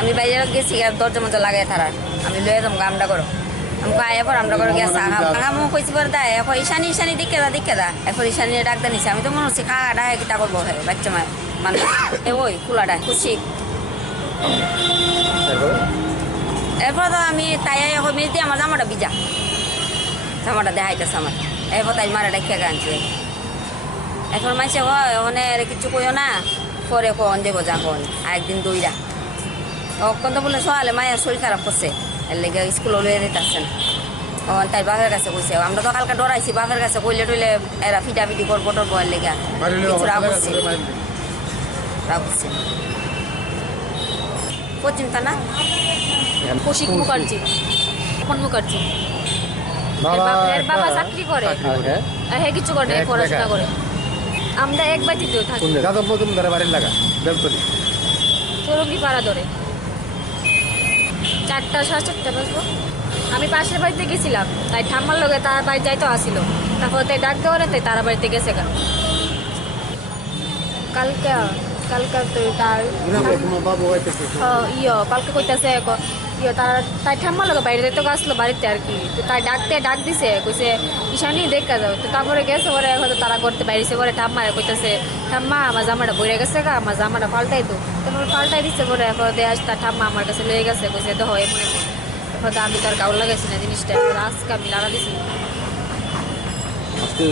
আমি বাইরে গেছি আর দরজা মতো লাগাই তারা আমি লয়ে যাবো আমরা করো আমাকে আয়া পর আমরা করে গেছে আগামো কইছি পরে দেয় এখন ঈশানি দিকে দা এখন ঈশানি ডাক নিছে আমি তো মনে হচ্ছে খা ডাক কিতা করবো হ্যাঁ বাচ্চা মায় মানে ওই খোলাটা খুশি এরপর তো আমি তাই এখন মেজ দিয়ে আমার জামাটা ভিজা জামাটা দেখাইতেছে আমার এরপর তাই মারা ডাকিয়া গানছে এখন মাইছে হয় ওখানে কিছু কইও না পরে কন দেবো যখন আরেকদিন দইরা তখন তো বলে সকালে মায়ের শরীর খারাপ করছে এর লেগে স্কুলে লয়ে দিতেছেন তাই বাপের কাছে কইছে আমরা তো কালকে ডরাইছি বাপের কাছে কইলে টইলে এরা ফিটাফিটি করবো টরবো এর লেগে কিছু রাখছে পর্যন্ত না কৌশিক মুখার্জি কোন মুখার্জি বাবা চাকরি করে হ্যাঁ কিছু করে পড়াশোনা করে আমরা এক বাড়িতেও থাকি যাদবপুর ধরে বাড়ির লাগা বেলতলি চৌরঙ্গি পাড়া ধরে 4টা 4:30 বাজবো আমি পাশের বাড়িতে গেছিলাম তাই ঠাম্মার লগে তার বাড়ি যাইতে আসিল তারপর তাই ডাক দেওয়ার তাই তারা বাড়িতে গেছে গা কালকে তো তার কালকে কইতাছে তাই ঠাম্মার লগে বাইরে তো আসলো বাড়িতে আর কি তো তাই ডাক দিছে কইছে ঈশানি দেখা যাও তো তারপরে গেছে পরে হয়তো তারা করতে বাইরেছে পরে ঠাম্মা কইতাছে ঠাম্মা আমার জামাটা বইরে গেছে গা আমার জামাটা পাল্টাই তো তারপরে পাল্টাই দিচ্ছে পরে এখন দেশ তার ঠাম্মা আমার কাছে লয়ে গেছে কইছে তো হয় মনে এখন তো আমি তার গাউল লাগাইছি না জিনিসটা আজকে আমি লাগা দিছি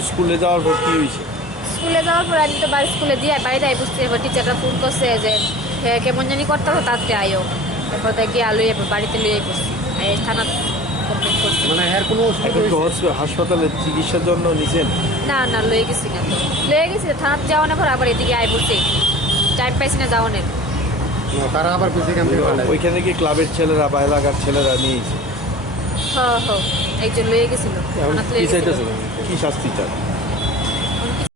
স্কুলে যাওয়ার পর কি হয়েছে স্কুলে যাওয়ার পর আমি তো বাড়ি স্কুলে দিয়ে বাইরে বুঝতে এবার টিচাররা ফোন করছে যে হ্যাঁ কেমন জানি করতে হবে তাড়াতাড়ি আয়ো তারপর গিয়ে লুয়ে বাড়িতে লুয়ে বসছি থানা কমপ্লিট করছি মানে এর কোনো হাসপাতালে চিকিৎসার জন্য নিছেন না লয়ে গেছি না তো লয়ে গেছি থানাতে যাওয়া না পর আবার এদিকে আয় বসে টাইম পাইছি না যাওয়ানের তারা আবার ওইখানে কি ক্লাবের ছেলেরা বা এলাকার ছেলেরা নিয়েছে একজন লয়ে গেছিল কি শাস্তি চান